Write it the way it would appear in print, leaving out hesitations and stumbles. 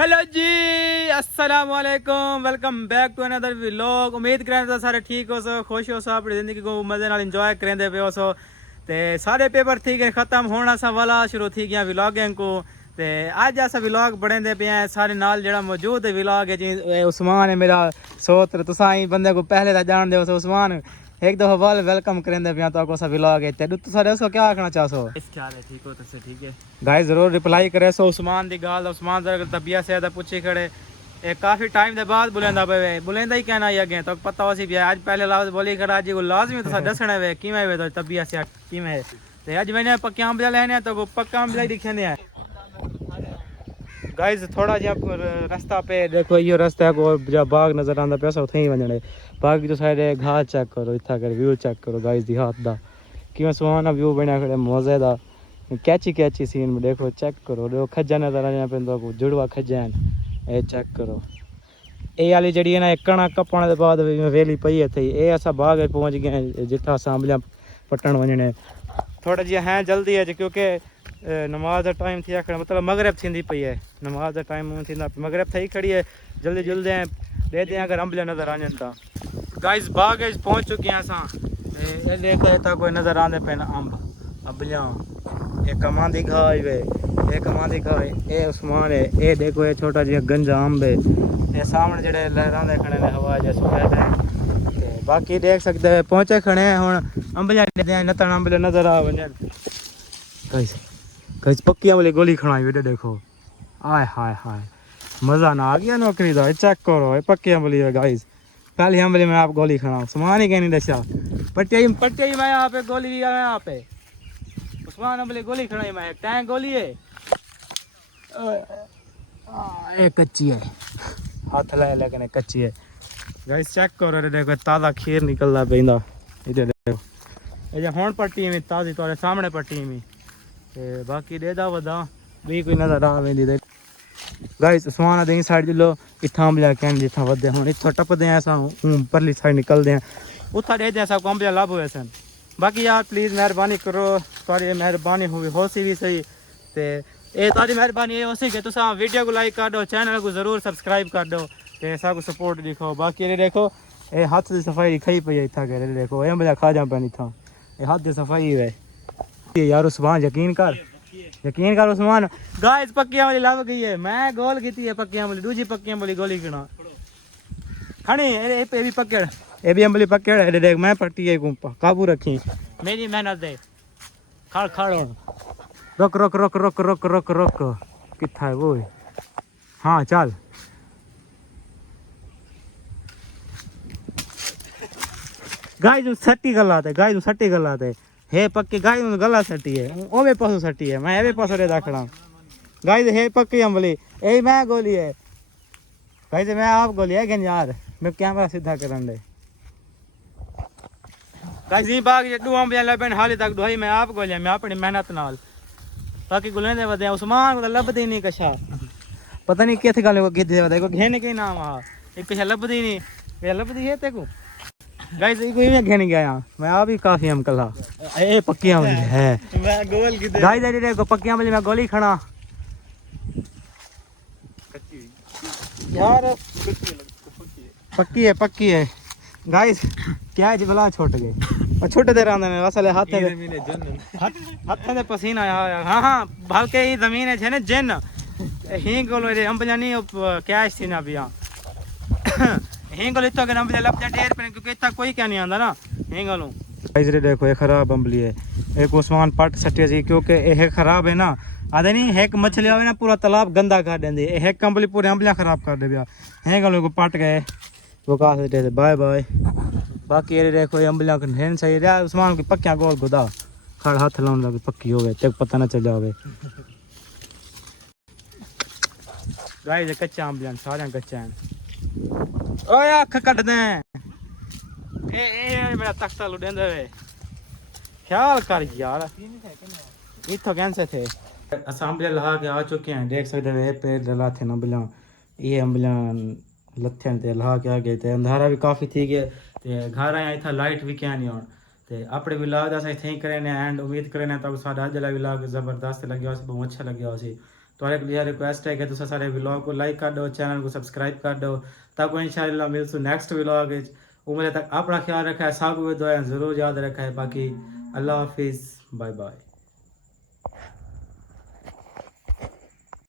Hello ji, अस्सलाम वालेकुम। Welcome back to another vlog. उम्मीद करें तो सारे ठीक हो सो, खुश हो सो, अपनी जिंदगी को मजे नाल इंजॉय करेंदे पे हो सो। ते सारे पेपर थी गए खत्म होना सा वाला शुरू थी गया व्लॉगिंग को। ते अज अस व्लॉग बढ़ेंदे पे हैं सारे नाल जेड़ा मौजूद है व्लॉग है जी। उस्मान है मेरा सोत्र, तुसाई बंदे को पहले ता जान दे हो उस्मान। एक दफा वाल वेलकम करेंदे पे तो को व्लॉग है। ते तुसारे उसको क्या आखना चाहो? इस ख्याल है ठीक हो तो से ठीक है। गाइस जरूर रिप्लाई करे सो उस्मान दी गाल। उस्मान जरा तबियत से पूछी खड़े काफी टाइम के बाद बुलेंदा पे बुलेंदा ही कहना अगे तो पता हो सी भी आज पहले लफ्ज बोली खड़ा जी को लाजमी तो दसना वे किवें वे तो तबियत से किवें ते आज मैंने पक्के आंब लेने तो पक्का आंब दिखने है। गाइस थोड़ा जिहा रास्ता पे देखो ये रास्ता को जब बाग नजर आंदा पे सो थई वजने बाग जो साइड घास चेक करो इथा कर व्यू चेक करो गाइस दी हाथ दा किवें सुहाना व्यू बनया खड़े मजे दा कैची कैची सीन में देखो चेक करो। देखो खज्जा नजर आ पे तो जुड़वा खज्जा ए चेक करो। ये वाली जी है ना कणा कपण के बाद वेली पई है थी ये असा बाग पहुँच गए जिथा अस अंबलियां पट्टन वजने थोड़ा जी है जल्दी है क्योंकि नमाज का टाइम थी आखिर मतलब मगरब थी पई है नमाज का टाइम मगरब थी खड़ी है जल्दी जल्दी दे दें अगर अंबलियां नजर आ जाए तो। गाइस बाग पहुँच चुके हैं असा लेकर कोई नजर आते पे अंब अंबलियां एक कमांदी घाई वे एक कमांदी घाई ए उस्मान है ये देखो ये छोटा जिहा गंजा अंब है ये सामने जेडे लहरांदे खड़े ने हवा च सफेद है। बाकी देख सकते हैं पहुंचे खड़े हैं हुण अंबलियां नतन अंबलियां नजर आ वजन। गाइस गाइस पक्की वाली गोली खड़ाई बेटे देखो आय हाय हाय मजा ना आ गया नौकरी दा चेक करो ये पक्की अंबली है गाइस। पहली अंबली में आप गोली खड़ा उस्मान ही कह नहीं दसा पट्टी मैं यहाँ पे गोली मैं यहाँ पे उस्मान अंबली गोली खड़ाई मैं टैंक गोली है एक कच्ची है हाथ लाया लेकिन कच्ची है। गाइस चेक करो रे देखो ताज़ा खीर निकलता पेंदा इधर देखो ये हुण पट्टी में ताज़ी तुम्हारे सामने पट्टी में ते बाकी देदा वदा भी कोई नजर आ वेंदी देख। गाइस उस्मान दी साइड जिलो इत्थां अंबलियां कैन जित्थां वधदे हुण इत्थों टपदे हैं असां परली साइड निकलदे हैं उत्थां देदे असां को अंबलियां लभ होए सन। बाकी यार प्लीज़ मेहरबानी करो थोड़ी मेहरबानी हो सी भी सही ते ये तारी मेहरबानी ये हो सी कि तुसा वीडियो को लाइक कर दो चैनल को जरूर सब्सक्राइब कर दो ते सब को सपोर्ट दिखो। बाकी ये देखो ये हाथ की सफाई खई पई है इत्था कर देखो ये अंबलियां खा जा पैन इत्थां ये हाथ की सफाई है यार उस्मान यकीन कर उस्मान। गाइस पक्कियां वाली लग गई है मैं गोल की है पक्कियां वाली दूजी पक्कियां वाली गोली किना खड़ी ये भी पकड़ ये भी अंबली पकड़ है देख मैं पट्टी है काबू रखी मेरी मेहनत दे खड़ खड़ रुक रुक रुक रुक रुक रुक रुक किथा है वो हाँ चल गाय जो सट्टी गला थे गाय जो सट्टी गला थे हे पक्की गाय गला सट्टी है ओवे पासो सट्टी है मैं एवे पासो रे दाखड़ा गाय हे पक्की अंबली ए मैं गोली है गाय मैं आप गोली है गन यार मैं कैमरा सीधा करन दे गाय जी बाग ये दो अंबलियां लबन हाली तक दोई मैं आप गोली मैं अपनी मेहनत नाल बाकी गुले दे वदे उस्मान को लभदी नहीं कशा पता नहीं किथे गल को किथे वदे को घेने के नाम आ एक कशा लभदी नहीं ये लभदी है ते को गाइस ये कोई मैं घेने गया मैं आ भी काफी हम कला ए पक्कियां वाली है मैं गोल की दे गाइस ये देखो पक्कियां वाली मैं गोली खड़ा कच्ची यार पक्की है गाइस क्या जी भला छोट गए छोटे दे रांदे में असल हाथ दे पसीना आया हां हां भालके ही जमीन है छे ने जन ही गोल रे अंबलियां नहीं कैश थी ना बिया हेंगल इतना के अंबलियां लप जाते ढेर पे क्योंकि इतना कोई क्या नहीं आंदा ना हेंगल गाइस रे देखो ये खराब अंबली है एक उस्मान पट सटिया जी क्योंकि ये खराब है ना आदे नहीं एक मछली आवे ना पूरा तालाब गंदा कर देंदी एक अंबली पूरे अंबलियां खराब कर दे बिया हेंगल को पट गए वो कहा से बाय बाय। बाकी ये देखो ये अंबलियां के हेन सही रे उस्मान की पक्कियां गोल गुदा खड़ हाथ लाउन लगे पक्की हो गए तक पता ना चल जावे। गाइस कच्चा अंबलियां सारे कच्चा हैं ओए अख कट दे ए मेरा तख्ता लुडेंदे वे ख्याल कर यार इथों कैसे थे असांबले लहा के आ चुके हैं देख सकते हैं पे डला थे अंबलियां ये अंबलियां लथे ते लहा के आ गए थे अंधारा भी काफी थी गया ते घर आया इथा लाइट भी क्या नहीं आउन ते अपने व्लॉग अस थैंक करे ने एंड उम्मीद करे ने तब साडा अज वाला व्लॉग जबरदस्त लग्या बहुत अच्छा लग्या थोड़े लिए रिक्वेस्ट है कि तुम सारे व्लॉग को लाइक कर दो, चैनल को सब्सक्राइब कर दो, तब इंशाल्लाह मिलसू नेक्स्ट व्लॉग। उम्मीद तक अपना ख्याल रखा है, सब दुआएं जरूर याद रखा है। बाकी अल्लाह हाफिज़, बाय बाय।